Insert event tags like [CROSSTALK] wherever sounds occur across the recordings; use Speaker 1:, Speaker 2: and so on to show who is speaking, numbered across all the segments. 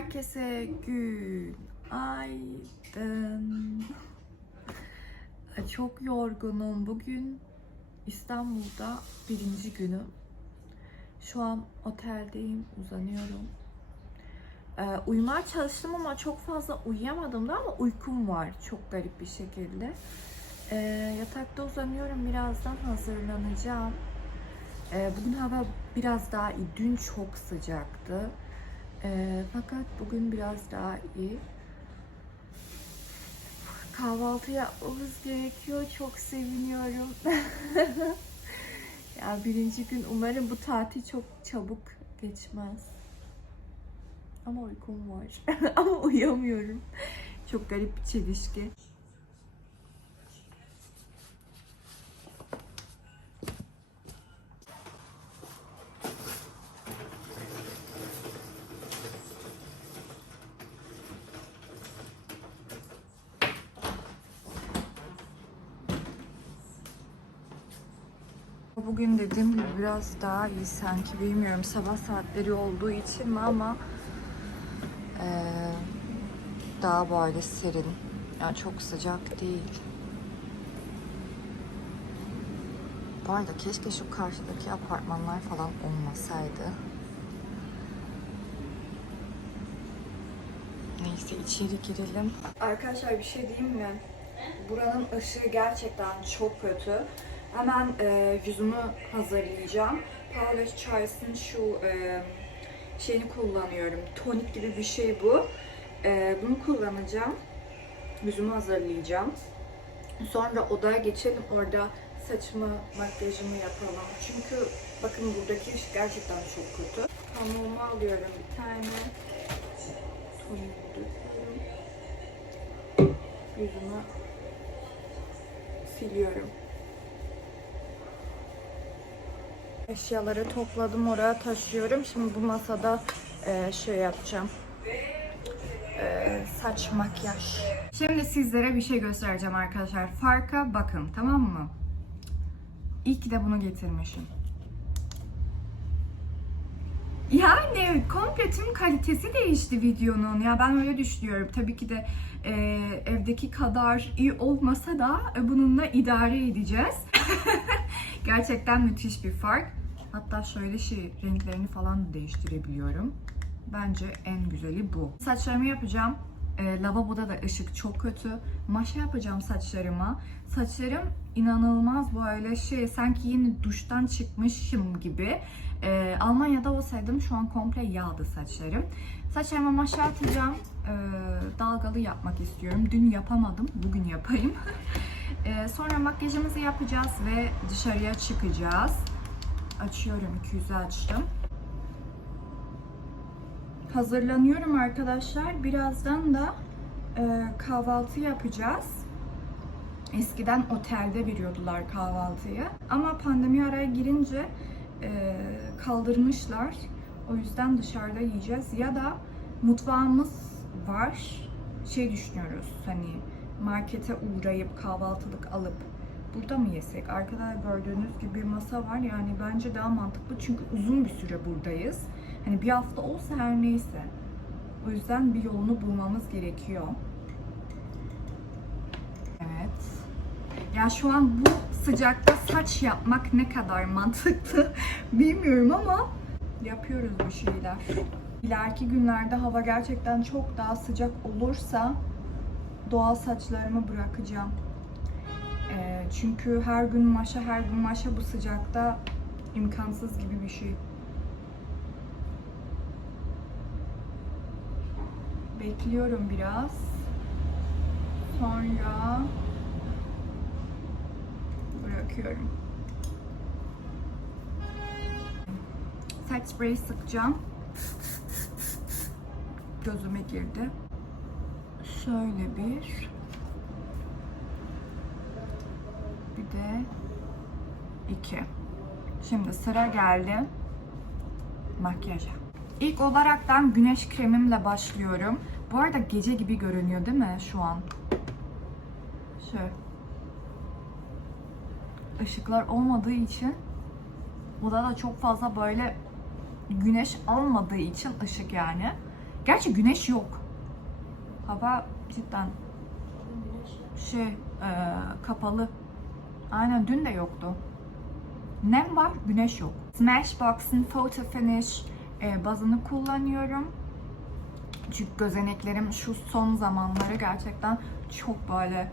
Speaker 1: Herkese gün aydın. Çok yorgunum. Bugün İstanbul'da birinci günüm. Şu an oteldeyim, uzanıyorum. Ee, uyumaya çalıştım ama çok fazla uyuyamadım da ama uykum var çok garip bir şekilde. Ee, yatakta uzanıyorum, birazdan hazırlanacağım. Ee, bugün hava biraz daha iyi. Dün çok sıcaktı. Ee, fakat bugün biraz daha iyi. Kahvaltı yapmamız gerekiyor. Çok seviniyorum. [LAUGHS] ya birinci gün umarım bu tatil çok çabuk geçmez. Ama uykum var. [LAUGHS] Ama uyuyamıyorum. Çok garip bir çelişki. Bugün dediğim gibi biraz daha iyi sanki bilmiyorum sabah saatleri olduğu için mi ama eee, daha böyle serin. Yani çok sıcak değil. Bu arada keşke şu karşıdaki apartmanlar falan olmasaydı. Neyse içeri girelim. Arkadaşlar bir şey diyeyim mi? Buranın ışığı gerçekten çok kötü. Hemen e, yüzümü hazırlayacağım. Paula's Choice'ın şu e, şeyini kullanıyorum. Tonik gibi bir şey bu. E, bunu kullanacağım. Yüzümü hazırlayacağım. Sonra odaya geçelim. Orada saçımı, makyajımı yapalım. Çünkü bakın buradaki ışık gerçekten çok kötü. Pamuğumu alıyorum bir tane. Döküyorum. Yüzümü siliyorum. Eşyaları topladım oraya taşıyorum. Şimdi bu masada e, şey yapacağım. E, saç makyaj. Şimdi sizlere bir şey göstereceğim arkadaşlar. Farka bakın tamam mı? İyi ki de bunu getirmişim. Yani komple tüm kalitesi değişti videonun. Ya ben öyle düşünüyorum. Tabii ki de e, evdeki kadar iyi olmasa da e, bununla idare edeceğiz. [LAUGHS] Gerçekten müthiş bir fark. Hatta şöyle şey renklerini falan da değiştirebiliyorum. Bence en güzeli bu. Saçlarımı yapacağım. E, lavaboda da ışık çok kötü. Maşa yapacağım saçlarıma. Saçlarım inanılmaz böyle şey sanki yeni duştan çıkmışım gibi. E, Almanya'da olsaydım şu an komple yağdı saçlarım. Saçlarıma maşa atacağım. E, dalgalı yapmak istiyorum. Dün yapamadım. Bugün yapayım. [LAUGHS] e, sonra makyajımızı yapacağız ve dışarıya çıkacağız. Açıyorum. 200'ü açtım. Hazırlanıyorum arkadaşlar. Birazdan da e, kahvaltı yapacağız. Eskiden otelde veriyordular kahvaltıyı. Ama pandemi araya girince e, kaldırmışlar. O yüzden dışarıda yiyeceğiz. Ya da mutfağımız var. Şey düşünüyoruz hani markete uğrayıp kahvaltılık alıp burada mı yesek? Arkada gördüğünüz gibi bir masa var. Yani bence daha mantıklı çünkü uzun bir süre buradayız. Hani bir hafta olsa her neyse. O yüzden bir yolunu bulmamız gerekiyor. Evet. Ya şu an bu sıcakta saç yapmak ne kadar mantıklı [LAUGHS] bilmiyorum ama yapıyoruz bir şeyler. İleriki günlerde hava gerçekten çok daha sıcak olursa doğal saçlarımı bırakacağım. Ee, çünkü her gün maşa her gün maşa bu sıcakta imkansız gibi bir şey. Bekliyorum biraz. Sonra bırakıyorum. Saç spreyi sıkacağım. Gözüme girdi. Şöyle bir. Bir de iki. Şimdi sıra geldi makyaja. İlk olaraktan güneş kremimle başlıyorum. Bu arada gece gibi görünüyor değil mi şu an? Şöyle. Işıklar olmadığı için odada çok fazla böyle güneş almadığı için ışık yani Gerçi güneş yok. Hava cidden şey e, kapalı. Aynen dün de yoktu. Nem var, güneş yok. Smashbox'ın Photo Finish e, bazını kullanıyorum. Çünkü gözeneklerim şu son zamanları gerçekten çok böyle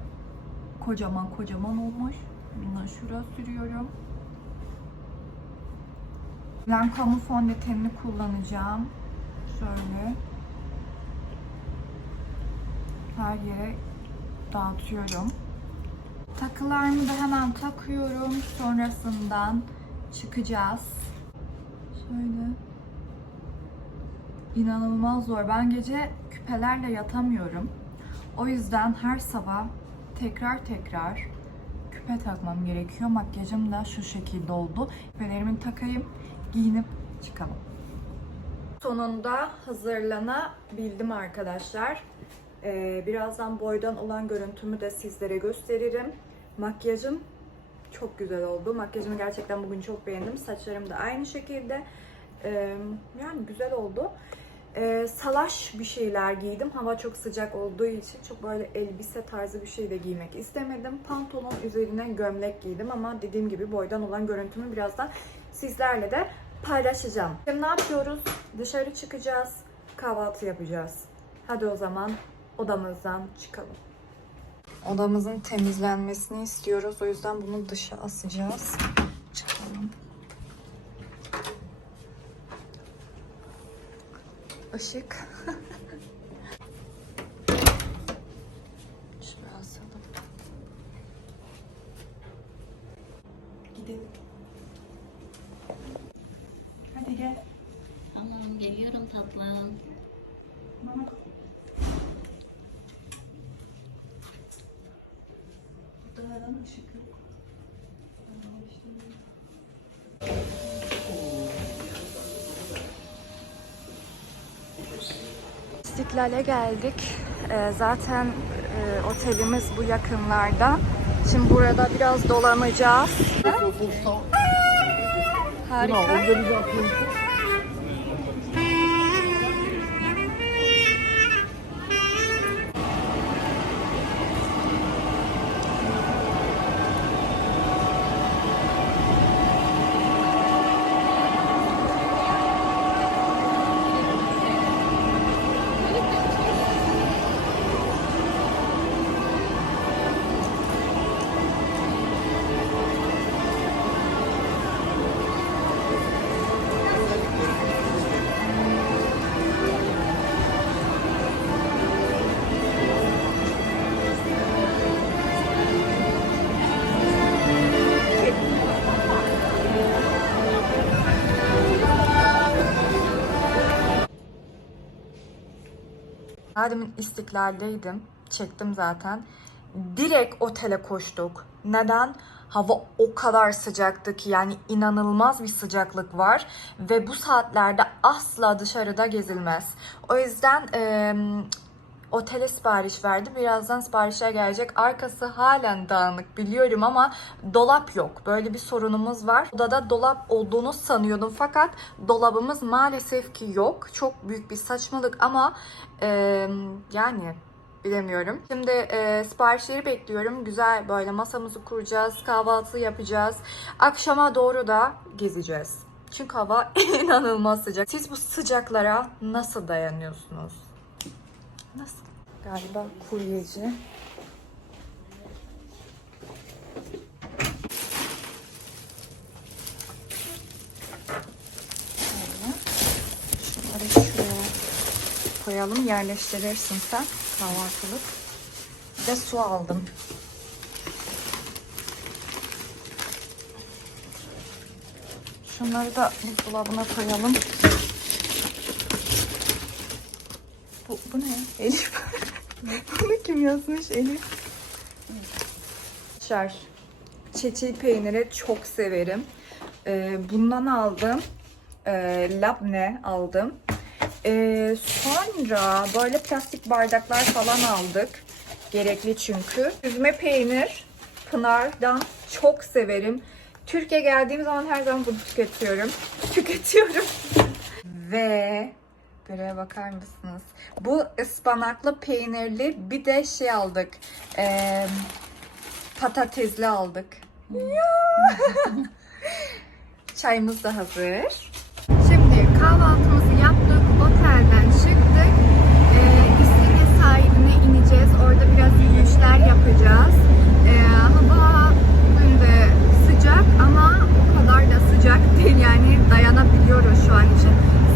Speaker 1: kocaman kocaman olmuş. Bunları şuraya sürüyorum. Lancome'un fondötenini kullanacağım. Şöyle. Her yere dağıtıyorum. Takılarımı da hemen takıyorum. Sonrasından çıkacağız. Şöyle. İnanılmaz zor. Ben gece küpelerle yatamıyorum. O yüzden her sabah tekrar tekrar küpe takmam gerekiyor. Makyajım da şu şekilde oldu. Küpelerimi takayım, giyinip çıkalım. Sonunda hazırlanabildim arkadaşlar. Ee, birazdan boydan olan görüntümü de sizlere gösteririm. Makyajım çok güzel oldu. Makyajımı gerçekten bugün çok beğendim. Saçlarım da aynı şekilde. Ee, yani güzel oldu. Ee, salaş bir şeyler giydim. Hava çok sıcak olduğu için çok böyle elbise tarzı bir şey de giymek istemedim. Pantolon üzerine gömlek giydim ama dediğim gibi boydan olan görüntümü birazdan sizlerle de paylaşacağım. Şimdi ne yapıyoruz? Dışarı çıkacağız. Kahvaltı yapacağız. Hadi o zaman odamızdan çıkalım. Odamızın temizlenmesini istiyoruz. O yüzden bunu dışa asacağız. Çıkalım. Işık. [LAUGHS] Şuraya asalım. Gidelim. Hadi gel.
Speaker 2: Tamam geliyorum tatlım.
Speaker 1: Mama. Neden ışık yok? İstiklal'e geldik. Ee, zaten e, otelimiz bu yakınlarda. Şimdi burada biraz dolanacağız. Harika. Daha demin İstiklal'deydim. Çektim zaten. Direkt otele koştuk. Neden? Hava o kadar sıcaktı ki yani inanılmaz bir sıcaklık var ve bu saatlerde asla dışarıda gezilmez. O yüzden eee, otele sipariş verdi. Birazdan siparişler gelecek. Arkası halen dağınık biliyorum ama dolap yok. Böyle bir sorunumuz var. Odada dolap olduğunu sanıyordum fakat dolabımız maalesef ki yok. Çok büyük bir saçmalık ama eee, yani bilemiyorum. Şimdi eee, siparişleri bekliyorum. Güzel böyle masamızı kuracağız, kahvaltı yapacağız. Akşama doğru da gezeceğiz. Çünkü hava [LAUGHS] inanılmaz sıcak. Siz bu sıcaklara nasıl dayanıyorsunuz? Nasıl? Galiba kuryeci. Koyalım. Yerleştirirsin sen kahvaltılık. Bir de su aldım. Şunları da buzdolabına koyalım. Bu, bu ne? Elif. [LAUGHS] Bunu kim yazmış Elif? Şer. Çeçil peyniri çok severim. Ee, bundan aldım. Ee, labne aldım. Ee, sonra böyle plastik bardaklar falan aldık. Gerekli çünkü. Süzme peynir. Pınar'dan çok severim. Türkiye geldiğim zaman her zaman bunu tüketiyorum. [LAUGHS] Tüketiyorum. Ve Böreğe bakar mısınız? Bu ıspanaklı peynirli bir de şey aldık. Ee, patatesli aldık. [LAUGHS] Çayımız da hazır. Şimdi kahvaltımızı yaptık. Otelden çıktık. Ee, İstinye sahiline ineceğiz. Orada biraz yürüyüşler yapacağız. Ee, hava bugün de sıcak ama o kadar da sıcak değil. Yani dayanabiliyoruz şu an için.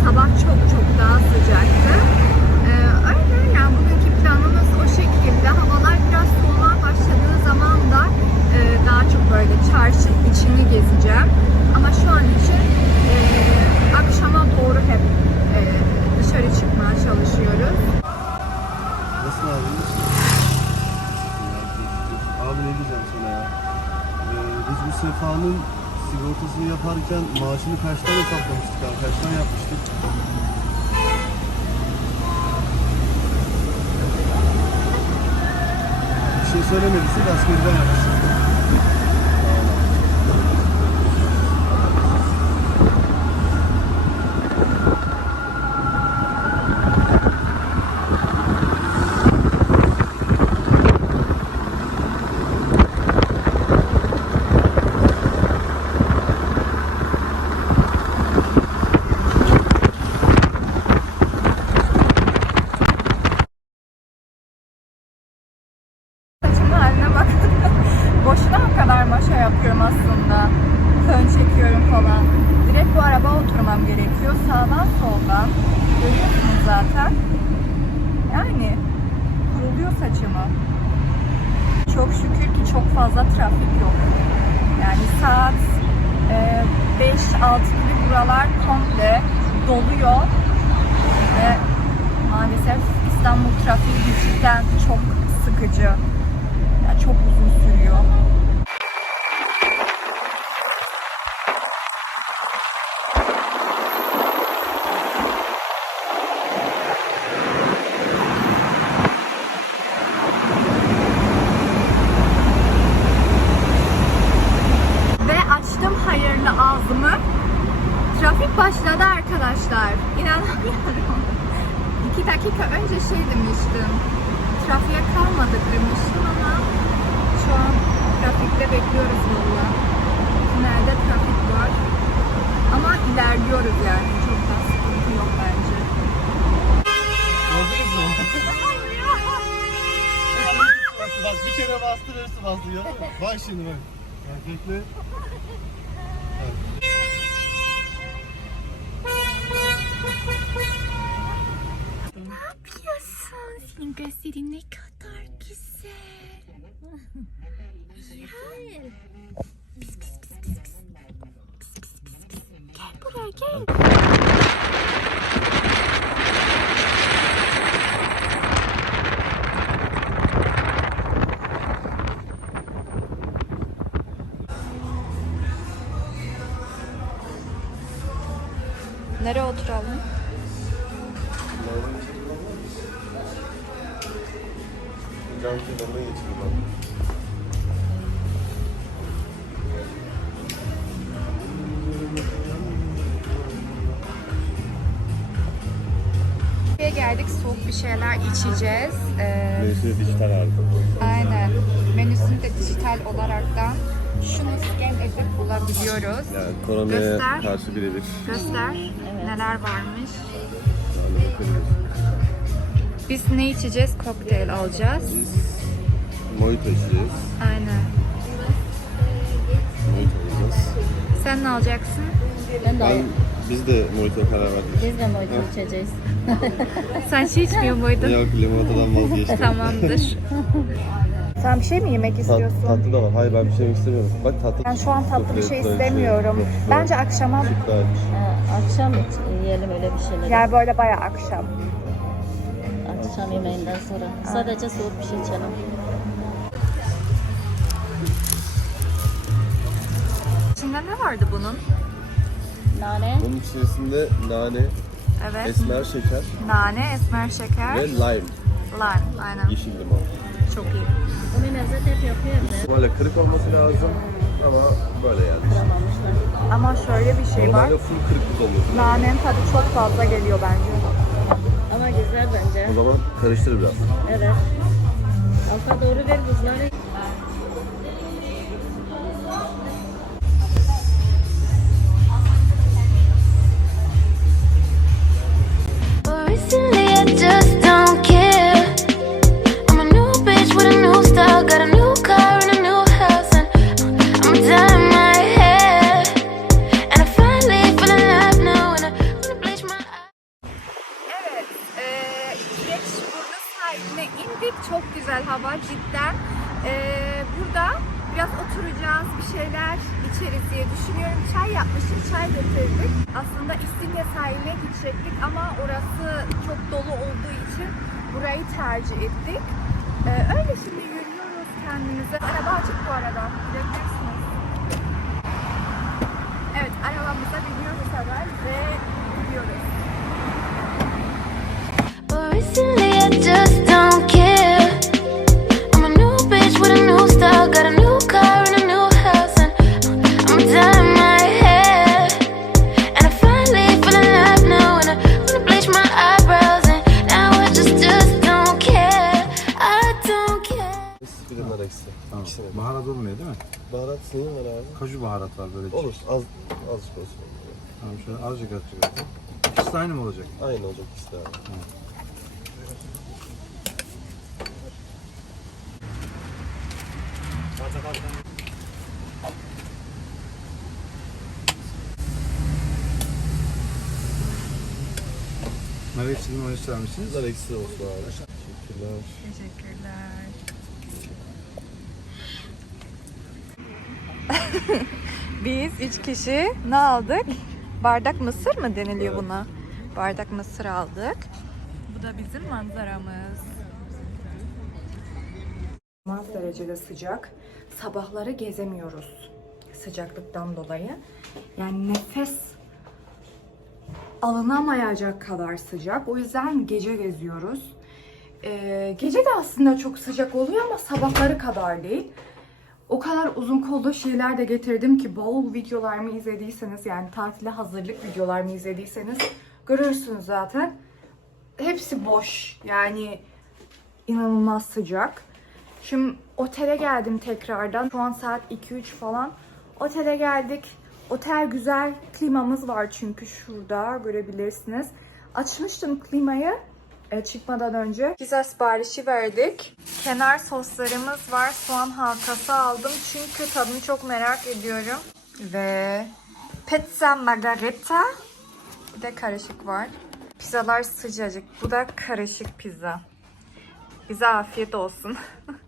Speaker 1: Sabah çok çok daha sıcaktı. Ee, öyle yani bugünkü planımız o şekilde. Havalar biraz soğumaya başladığı zaman da e, daha çok böyle çarşı içini gezeceğim. Ama şu an için e, akşama doğru hep e, dışarı çıkmaya çalışıyoruz.
Speaker 3: Nasıl abi? Abi ne diyeceğim sana ya? Ee, biz bu Sefa'nın sigortasını yaparken maaşını kaçtan hesaplamıştık abi? Kaçtan yapmıştık? Bir şey söylemediyse de askeriden yapmıştık.
Speaker 1: Haline bak. [LAUGHS] Boşuna o kadar maşa yapıyorum aslında. Fön çekiyorum falan. Direkt bu araba oturmam gerekiyor. Sağdan soldan. Görüyorsunuz zaten. Yani kuruluyor saçımı. Çok şükür ki çok fazla trafik yok. Yani saat 5-6 gibi buralar komple doluyor. Ve maalesef İstanbul trafiği cidden çok sıkıcı. Yani çok uzun sürüyor. Ve açtım hayırlı ağzımı. Trafik başladı arkadaşlar. İnanamıyorum. İki dakika önce şey demiştim. Trafiğe kalmadık demiştim ama şu an trafikte bekliyoruz valla. Tünelde trafik var. Ama ilerliyoruz yani. Çok da sıkıntı yok bence.
Speaker 3: Gördünüz mü? bak bir kere bastır hepsi bastırıyor. Bak şimdi bak. Bak bekle.
Speaker 1: Ne yapıyorsun? Senin gözlerin ne kadar Nereye oturalım?
Speaker 3: Cam kenarına.
Speaker 1: Buraya geldik soğuk bir şeyler içeceğiz. Ee,
Speaker 3: Menüsü dijital abi.
Speaker 1: aynen. Menüsünü de dijital olaraktan şunu scan edip bulabiliyoruz.
Speaker 3: Yani koronaya
Speaker 1: Göster.
Speaker 3: karşı birebir.
Speaker 1: Göster neler varmış.
Speaker 3: Yani bakıyoruz.
Speaker 1: Biz ne içeceğiz? Kokteyl alacağız.
Speaker 3: Biz mojito içeceğiz.
Speaker 1: Aynen.
Speaker 3: Mojito alacağız.
Speaker 1: Sen ne alacaksın?
Speaker 2: Ben de
Speaker 3: Ben, biz de mojito karar verdik.
Speaker 2: biz de mojito içeceğiz.
Speaker 1: Sen şey içmiyor muydun?
Speaker 3: Yok limonatadan vazgeçtim.
Speaker 1: Tamamdır. [LAUGHS] Sen bir şey mi yemek
Speaker 3: Tat,
Speaker 1: istiyorsun?
Speaker 3: tatlı da var. Hayır ben bir şey istemiyorum. Bak tatlı.
Speaker 1: Ben şu an tatlı bir şey istemiyorum. Bence akşama
Speaker 3: Sütlaç.
Speaker 2: Ha, akşam iç- yiyelim öyle bir şeyler.
Speaker 1: yani böyle bayağı akşam.
Speaker 2: Akşam yemeğinden sonra. Sadece soğuk bir şey içelim.
Speaker 1: İçinde ne vardı bunun?
Speaker 2: Nane.
Speaker 3: Bunun içerisinde nane,
Speaker 1: Evet.
Speaker 3: esmer şeker
Speaker 1: Nane, esmer şeker,
Speaker 3: ve lime.
Speaker 1: lime. Aynen.
Speaker 3: Yeşil limon.
Speaker 1: Çok iyi.
Speaker 2: Bunu Nevzat hep yapıyor.
Speaker 3: Böyle kırık olması lazım ama böyle yani.
Speaker 2: Kıramamışlar.
Speaker 1: Ama şöyle bir şey var.
Speaker 3: Normalde full kırık buz oluyor.
Speaker 1: Nanenin tadı çok fazla geliyor bence.
Speaker 2: güzel bence.
Speaker 3: O zaman karıştır biraz.
Speaker 2: Evet. Alfa doğru ver buzları.
Speaker 4: But
Speaker 1: oturacağız, bir şeyler içeriz diye düşünüyorum. Çay yapmışım, çay getirdik. Aslında İstinye sahiline gidecektik ama orası çok dolu olduğu için burayı tercih ettik. Eee, öyle şimdi yürüyoruz kendimize. Araba açık bu arada, gidebilirsiniz. Evet, arabamıza biniyoruz hemen ve gidiyoruz.
Speaker 4: Recently
Speaker 3: Neyin var abi?
Speaker 5: Kaju baharat var böyle.
Speaker 3: Olur. Az, azıcık olsun.
Speaker 5: Tamam şöyle azıcık azıcık. İkisi de aynı mı olacak?
Speaker 3: Aynı olacak işte abi.
Speaker 5: Nar ekşili mi misiniz?
Speaker 3: Bilimler eksi olsun abi. Teşekkürler.
Speaker 1: Teşekkürler. [LAUGHS] Biz üç kişi ne aldık? Bardak mısır mı deniliyor
Speaker 3: Evet.
Speaker 1: buna? Bardak mısır aldık. Bu da bizim manzaramız. İnanılmaz derecede sıcak. Sabahları gezemiyoruz sıcaklıktan dolayı. Yani nefes alınamayacak kadar sıcak. O yüzden gece geziyoruz. Ee, gece de aslında çok sıcak oluyor ama sabahları kadar değil. O kadar uzun kollu şeyler de getirdim ki bavul videolarımı izlediyseniz yani tatile hazırlık videolarımı izlediyseniz görürsünüz zaten. Hepsi boş yani inanılmaz sıcak. Şimdi otele geldim tekrardan. Şu an saat 2-3 falan. Otele geldik. Otel güzel. Klimamız var çünkü şurada görebilirsiniz. Açmıştım klimayı çıkmadan önce. Pizza siparişi verdik. Kenar soslarımız var. Soğan halkası aldım çünkü tadını çok merak ediyorum. Ve pizza margarita. Bir de karışık var. Pizzalar sıcacık. Bu da karışık pizza. Bize afiyet olsun. [LAUGHS]